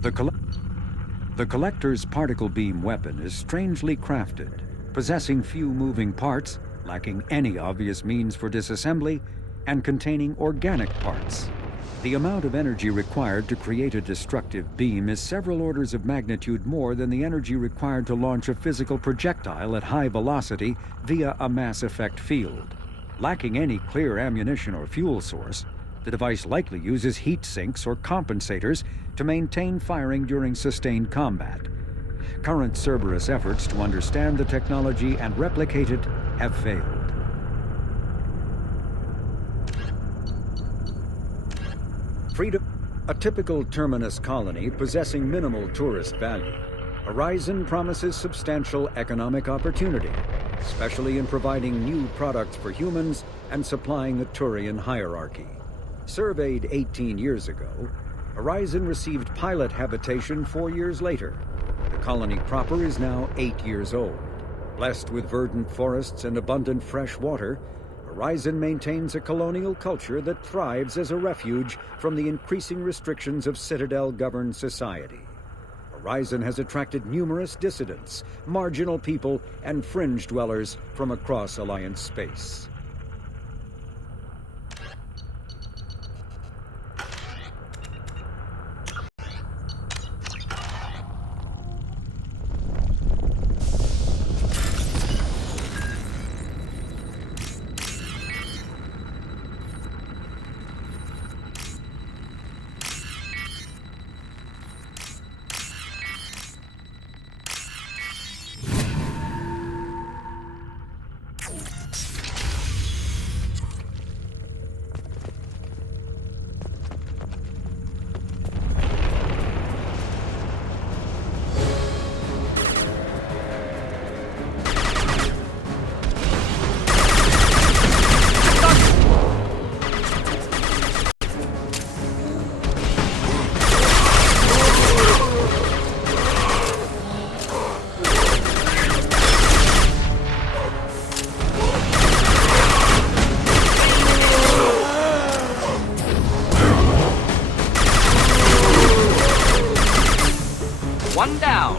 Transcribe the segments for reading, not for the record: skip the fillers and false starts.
The, coll the Collector's particle beam weapon is strangely crafted, possessing few moving parts, lacking any obvious means for disassembly, and containing organic parts. The amount of energy required to create a destructive beam is several orders of magnitude more than the energy required to launch a physical projectile at high velocity via a mass effect field. Lacking any clear ammunition or fuel source, the device likely uses heat sinks or compensators to maintain firing during sustained combat. Current Cerberus efforts to understand the technology and replicate it have failed. Freedom, a typical terminus colony possessing minimal tourist value, Horizon promises substantial economic opportunity, especially in providing new products for humans and supplying the Turian hierarchy. Surveyed 18 years ago, Horizon received pilot habitation 4 years later. The colony proper is now 8 years old. Blessed with verdant forests and abundant fresh water, Horizon maintains a colonial culture that thrives as a refuge from the increasing restrictions of Citadel-governed society. Horizon has attracted numerous dissidents, marginal people, and fringe dwellers from across Alliance space. One down.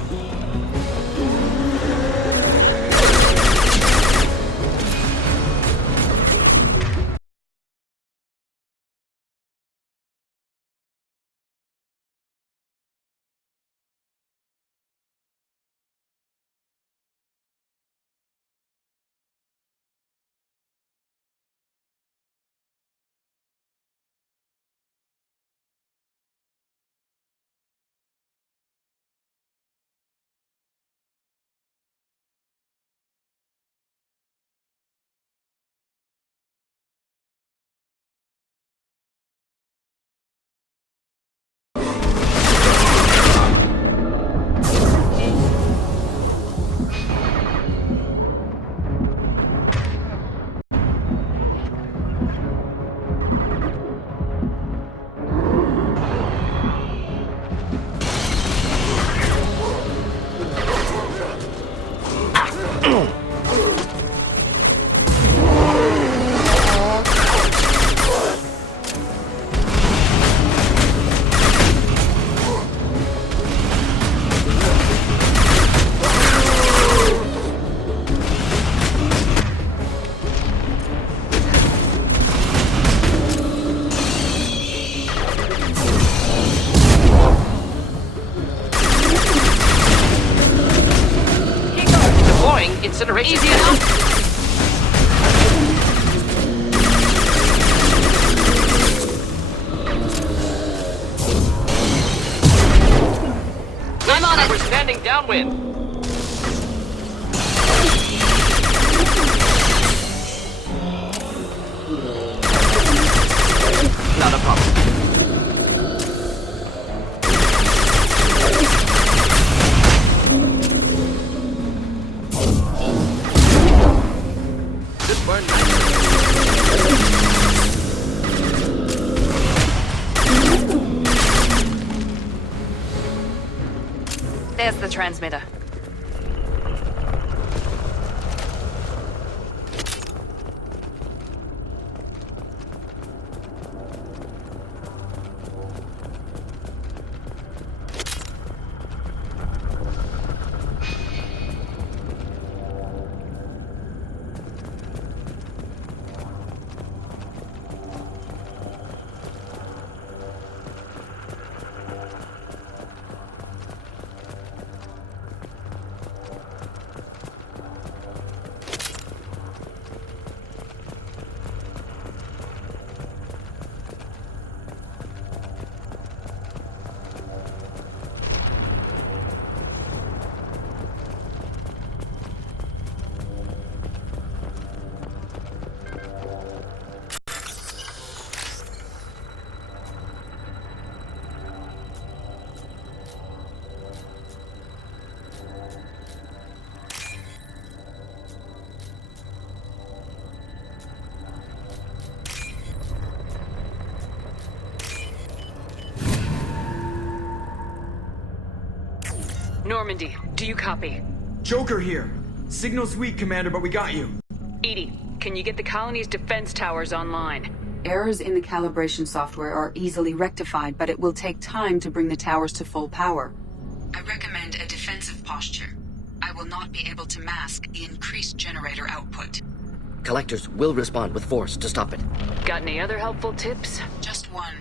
Incineration. Easy enough. I'm on it. We're standing downwind. Not a problem. There's the transmitter. Normandy, do you copy? Joker here. Signal's weak, Commander, but we got you. Edie, can you get the colony's defense towers online? Errors in the calibration software are easily rectified, but it will take time to bring the towers to full power. I recommend a defensive posture. I will not be able to mask the increased generator output. Collectors will respond with force to stop it. Got any other helpful tips? Just one.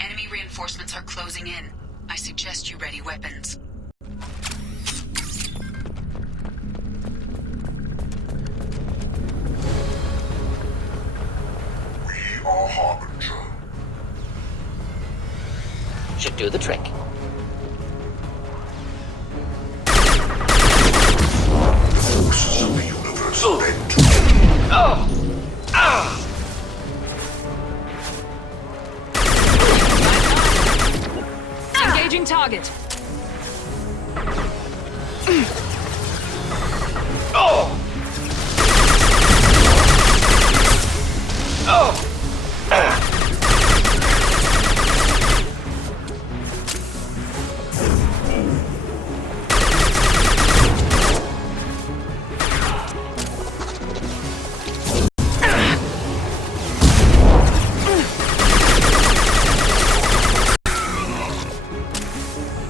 Enemy reinforcements are closing in. I suggest you ready weapons. We are Harbinger. Should do the trick. Forces of the universe bend to Engaging target.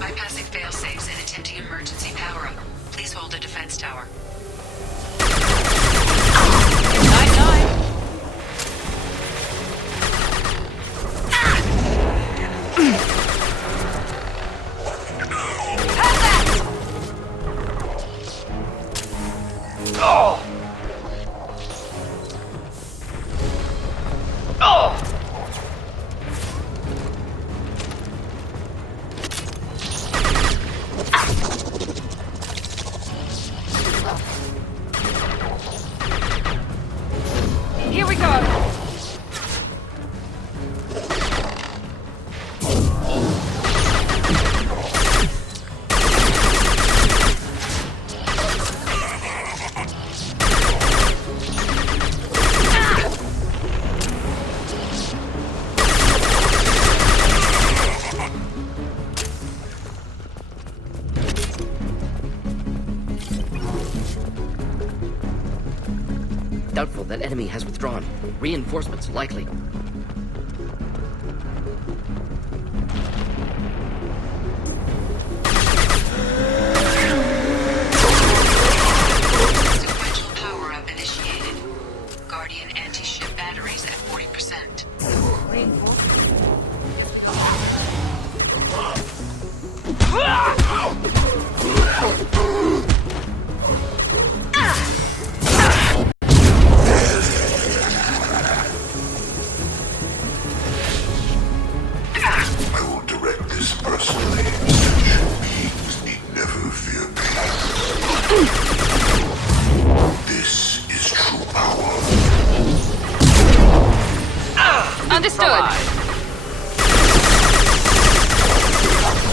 Bypassing fail-safes and attempting emergency power-up. Please hold a defense tower. Here we go. Doubtful that enemy has withdrawn. Reinforcements likely. Sequential power-up initiated. Guardian anti-ship batteries at 40%. I will direct this personally. Sentient beings need never fear pain. This is true power. Understood.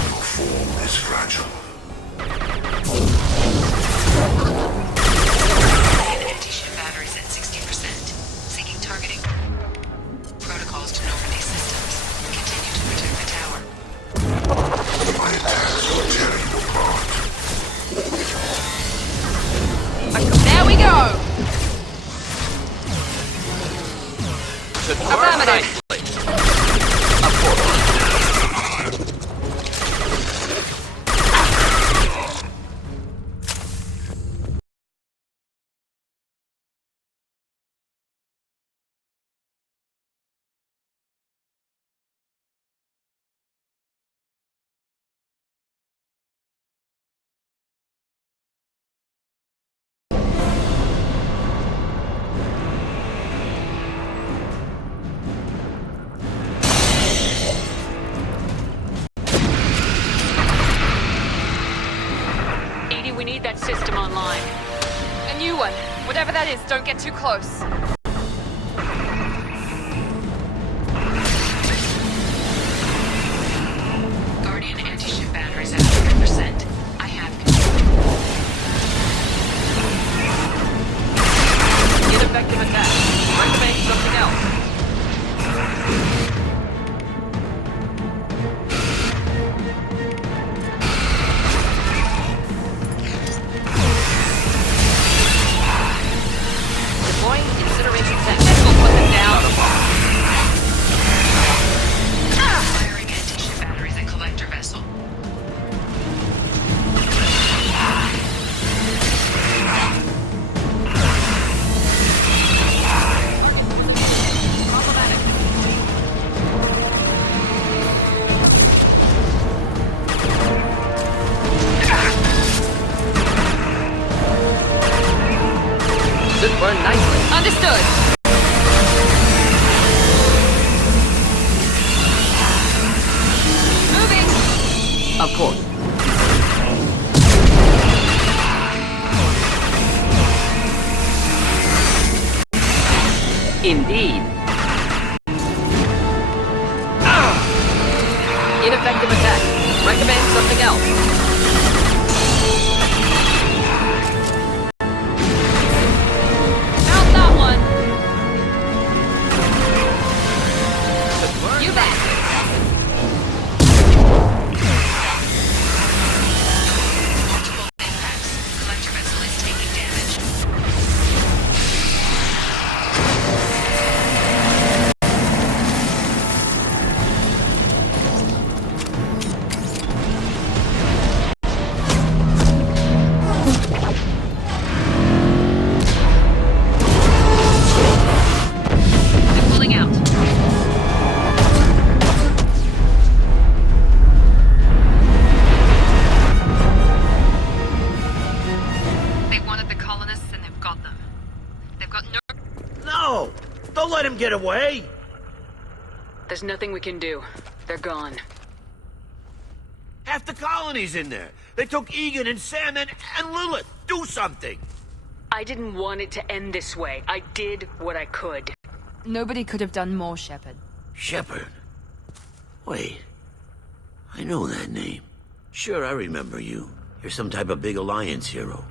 Your form is fragile. Guardian anti-ship batteries at 60%. Seeking targeting. Protocols to Normandy systems. Continue to protect the tower. My attacks will tear you apart. There we go! Should work Affirmative. nicely. A portal. Edie, we need that system online. A new one. Whatever that is, don't get too close. Guardian anti-ship batteries at 100%. I have control. Ineffective attack. Recommend something else. Ineffective attack. Recommend something else. Found that one. You bet. Multiple impacts. Collector vessel is taking damage. I'm pulling out. They wanted the colonists and they've got them. They've got no... No! Don't let him get away! There's nothing we can do. They're gone. Half the colony's in there. They took Egan and Sam and Lilith. Do something! I didn't want it to end this way. I did what I could. Nobody could have done more, Shepard. Shepard. Wait. I know that name. Sure, I remember you. You're some type of big Alliance hero.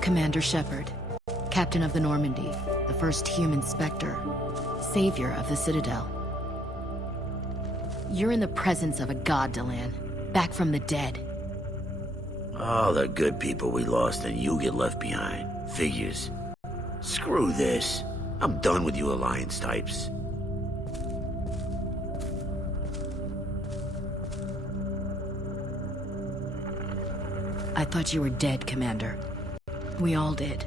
Commander Shepard, Captain of the Normandy, the first human Spectre, savior of the Citadel. You're in the presence of a god, Delan, back from the dead. All the good people we lost and you get left behind. Figures. Screw this. I'm done with you Alliance types. I thought you were dead, Commander. We all did.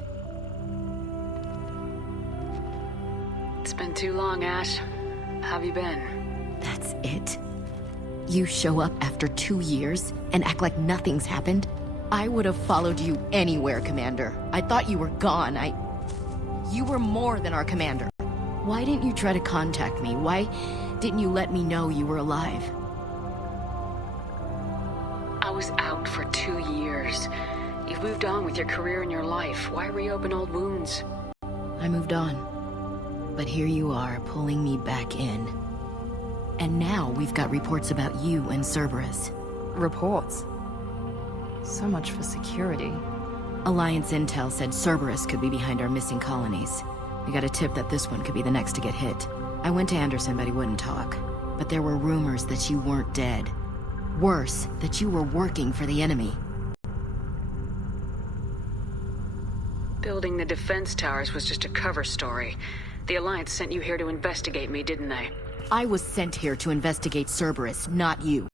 It's been too long, Ash. How have you been? That's it? You show up after 2 years and act like nothing's happened? I would have followed you anywhere, Commander. I thought you were gone. You were more than our commander. Why didn't you try to contact me? Why didn't you let me know you were alive? I was out for 2 years. You've moved on with your career and your life. Why reopen old wounds? I moved on. But here you are, pulling me back in. And now we've got reports about you and Cerberus. Reports. So much for security. Alliance intel said Cerberus could be behind our missing colonies. We got a tip that this one could be the next to get hit. I went to Anderson, but he wouldn't talk. But there were rumors that you weren't dead. Worse, that you were working for the enemy. Building the defense towers was just a cover story. The Alliance sent you here to investigate me, didn't they? I was sent here to investigate Cerberus, not you.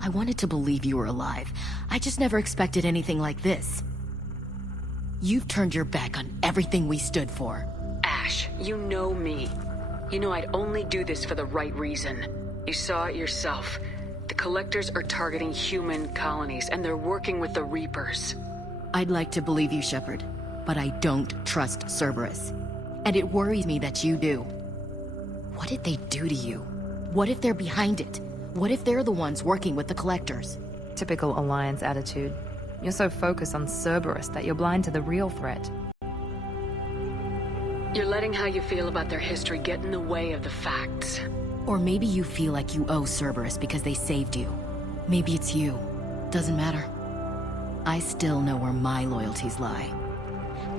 I wanted to believe you were alive. I just never expected anything like this. You've turned your back on everything we stood for. Ash, you know me. You know I'd only do this for the right reason. You saw it yourself. The Collectors are targeting human colonies, and they're working with the Reapers. I'd like to believe you, Shepard, but I don't trust Cerberus. And it worries me that you do. What did they do to you? What if they're behind it? What if they're the ones working with the Collectors? Typical Alliance attitude. You're so focused on Cerberus that you're blind to the real threat. You're letting how you feel about their history get in the way of the facts. Or maybe you feel like you owe Cerberus because they saved you. Maybe it's you. Doesn't matter. I still know where my loyalties lie.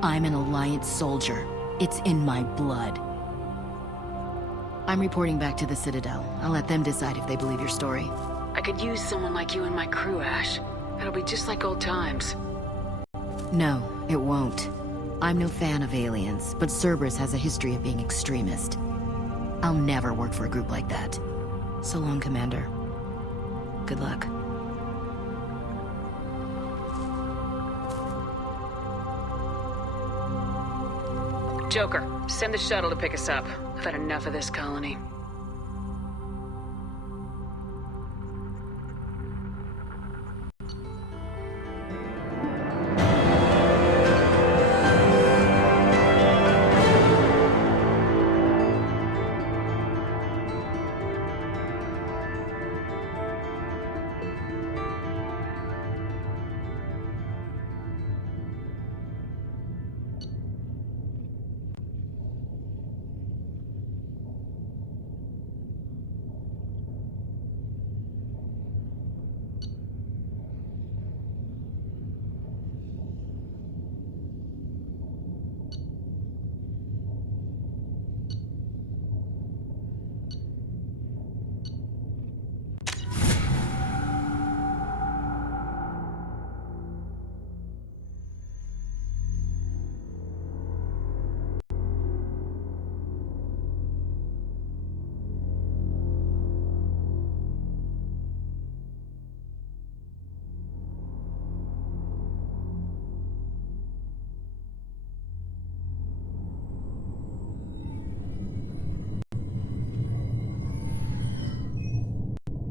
I'm an Alliance soldier. It's in my blood. I'm reporting back to the Citadel. I'll let them decide if they believe your story. I could use someone like you in my crew, Ash. It'll be just like old times. No, it won't. I'm no fan of aliens, but Cerberus has a history of being extremist. I'll never work for a group like that. So long, Commander. Good luck. Joker, send the shuttle to pick us up. I've had enough of this colony.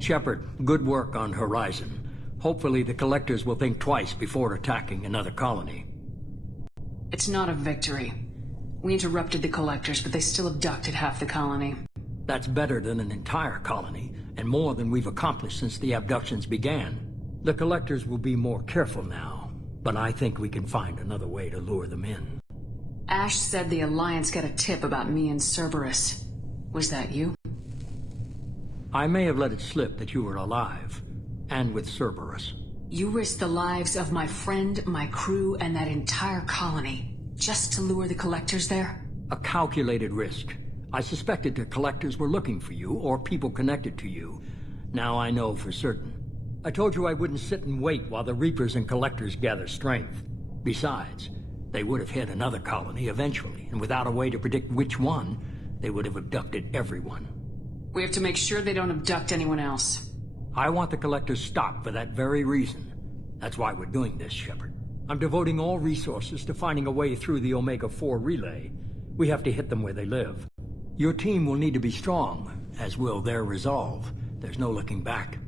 Shepard, good work on Horizon. Hopefully the Collectors will think twice before attacking another colony. It's not a victory. We interrupted the Collectors, but they still abducted half the colony. That's better than an entire colony, and more than we've accomplished since the abductions began. The Collectors will be more careful now, but I think we can find another way to lure them in. Ash said the Alliance got a tip about me and Cerberus. Was that you? I may have let it slip that you were alive, and with Cerberus. You risked the lives of my friend, my crew, and that entire colony, just to lure the Collectors there? A calculated risk. I suspected the Collectors were looking for you, or people connected to you. Now I know for certain. I told you I wouldn't sit and wait while the Reapers and Collectors gather strength. Besides, they would have hit another colony eventually, and without a way to predict which one, they would have abducted everyone. We have to make sure they don't abduct anyone else. I want the Collectors stopped for that very reason. That's why we're doing this, Shepard. I'm devoting all resources to finding a way through the Omega-4 relay. We have to hit them where they live. Your team will need to be strong, as will their resolve. There's no looking back.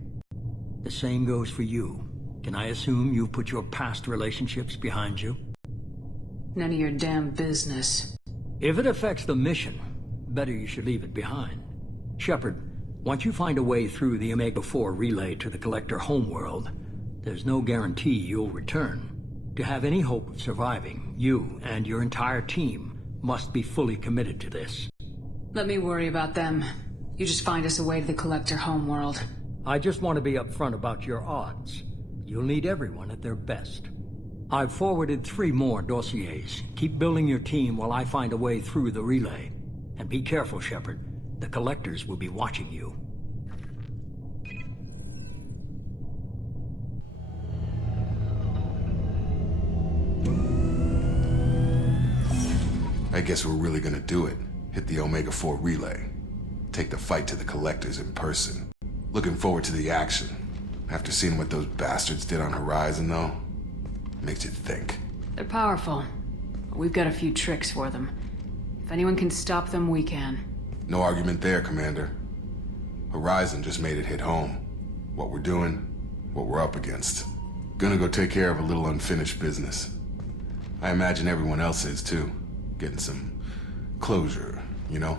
The same goes for you. Can I assume you've put your past relationships behind you? None of your damn business. If it affects the mission, better you should leave it behind. Shepard, once you find a way through the Omega-4 relay to the Collector homeworld, there's no guarantee you'll return. To have any hope of surviving, you and your entire team must be fully committed to this. Let me worry about them. You just find us a way to the Collector homeworld. I just want to be upfront about your odds. You'll need everyone at their best. I've forwarded 3 more dossiers. Keep building your team while I find a way through the relay. And be careful, Shepard. The Collectors will be watching you. I guess we're really gonna do it. Hit the Omega-4 relay. Take the fight to the Collectors in person. Looking forward to the action. After seeing what those bastards did on Horizon, though, makes you think. They're powerful. But we've got a few tricks for them. If anyone can stop them, we can. No argument there, Commander. Horizon just made it hit home. What we're doing, what we're up against. Gonna go take care of a little unfinished business. I imagine everyone else is too. Getting some closure, you know?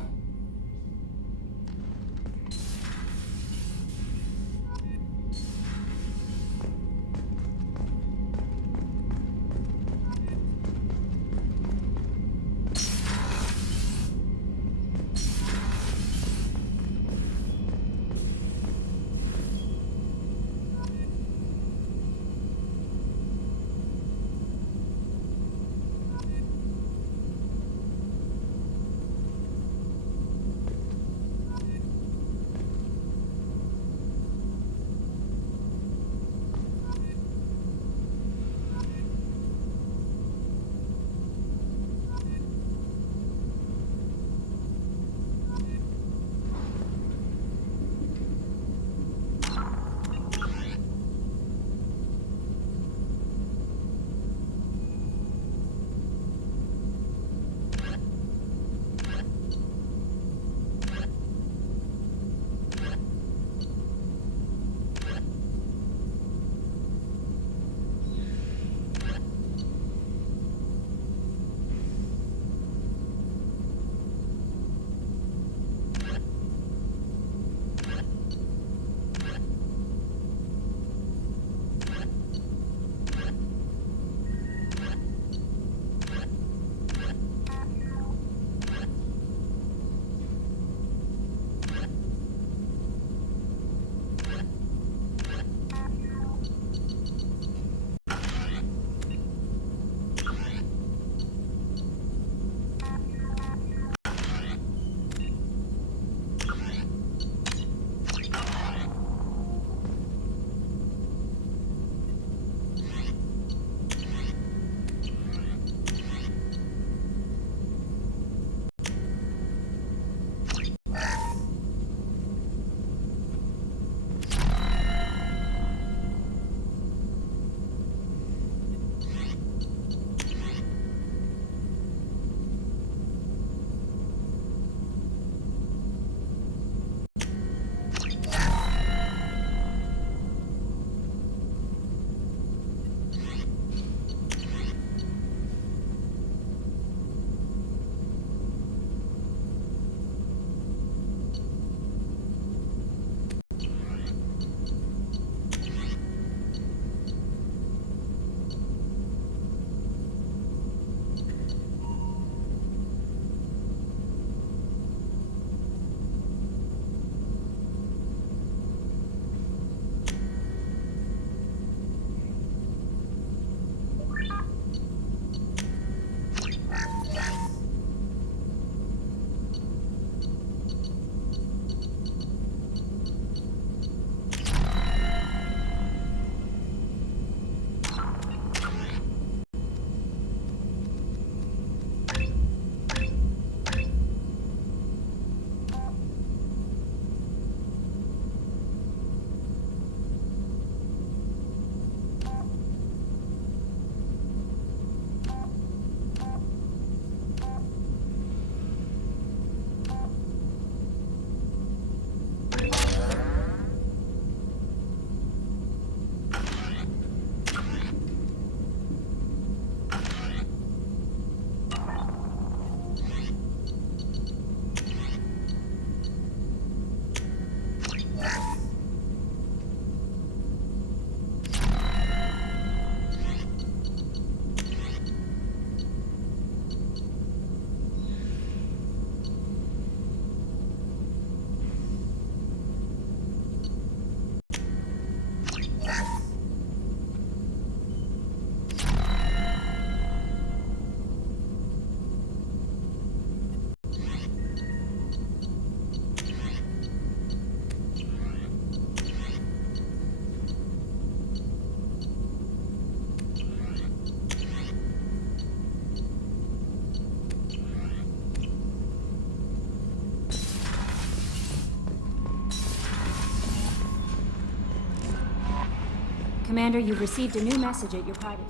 Commander, you've received a new message at your private...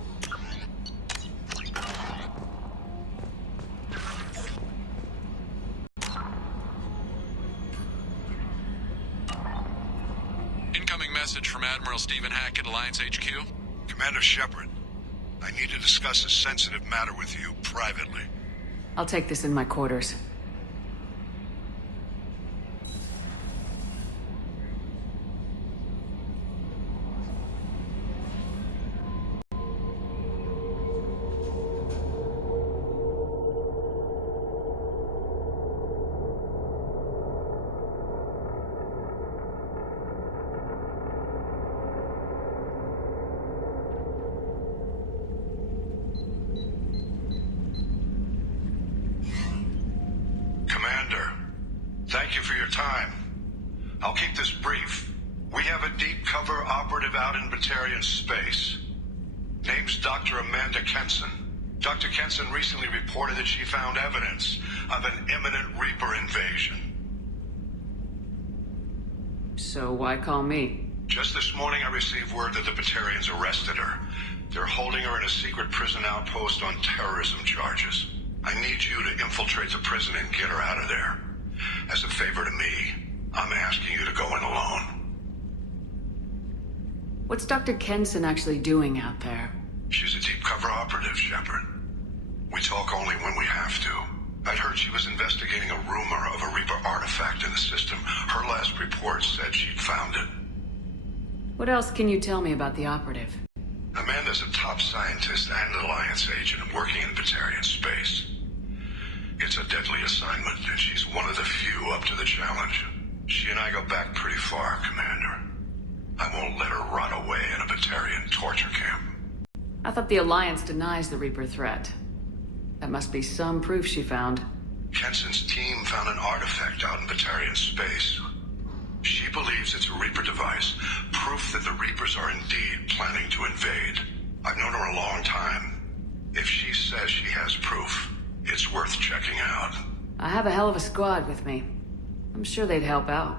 Incoming message from Admiral Stephen Hackett, Alliance HQ. Commander Shepard, I need to discuss a sensitive matter with you privately. I'll take this in my quarters. Thank you for your time. I'll keep this brief. We have a deep cover operative out in Praetorian space. Name's Dr. Amanda Kenson. Dr. Kenson recently reported that she found evidence of an imminent Reaper invasion. So why call me? Just this morning I received word that the Praetorians arrested her. They're holding her in a secret prison outpost on terrorism charges. I need you to infiltrate the prison and get her out of there. As a favor to me, I'm asking you to go in alone. What's Dr. Kenson actually doing out there? She's a deep cover operative, Shepard. We talk only when we have to. I'd heard she was investigating a rumor of a Reaper artifact in the system. Her last report said she'd found it. What else can you tell me about the operative? Amanda's a top scientist and Alliance agent working in Praetorian space. It's a deadly assignment, and she's one of the few up to the challenge. She and I go back pretty far, Commander. I won't let her rot away in a Praetorian torture camp. I thought the Alliance denies the Reaper threat. That must be some proof she found. Kenson's team found an artifact out in Praetorian space. She believes it's a Reaper device, proof that the Reapers are indeed planning to invade. I've known her a long time. If she says she has proof, it's worth checking out. I have a hell of a squad with me. I'm sure they'd help out.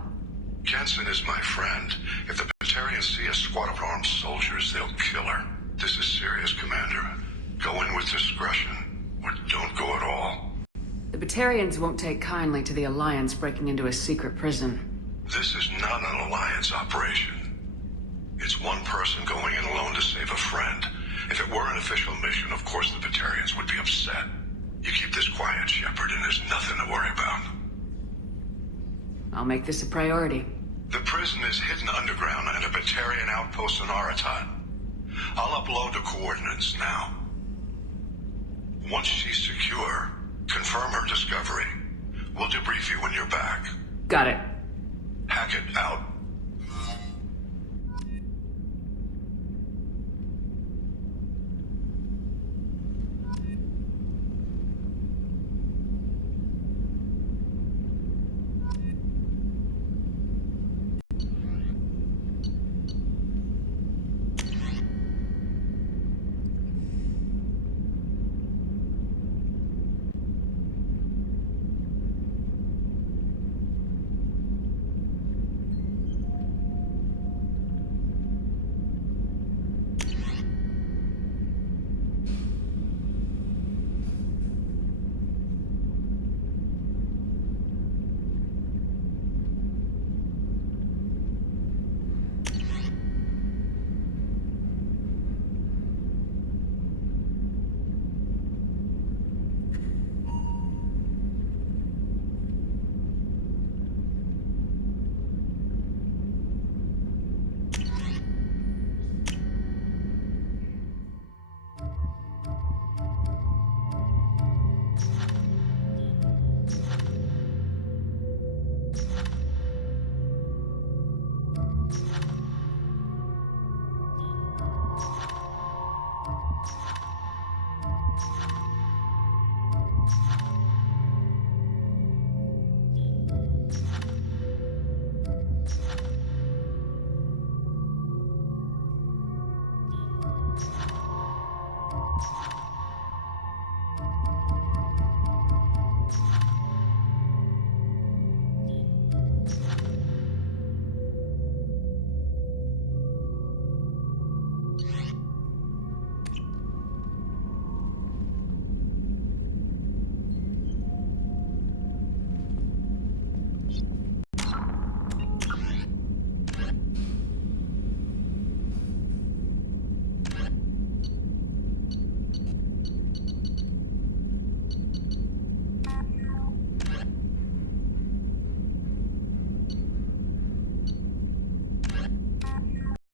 Kenson is my friend. If the Praetorians see a squad of armed soldiers, they'll kill her. This is serious, Commander. Go in with discretion, or don't go at all. The Praetorians won't take kindly to the Alliance breaking into a secret prison. This is not an Alliance operation. It's one person going in alone to save a friend. If it were an official mission, of course the Praetorians would be upset. You keep this quiet, Shepard, and there's nothing to worry about. I'll make this a priority. The prison is hidden underground at a Praetorian outpost in Aratat. I'll upload the coordinates now. Once she's secure, confirm her discovery. We'll debrief you when you're back. Got it. Hackett out.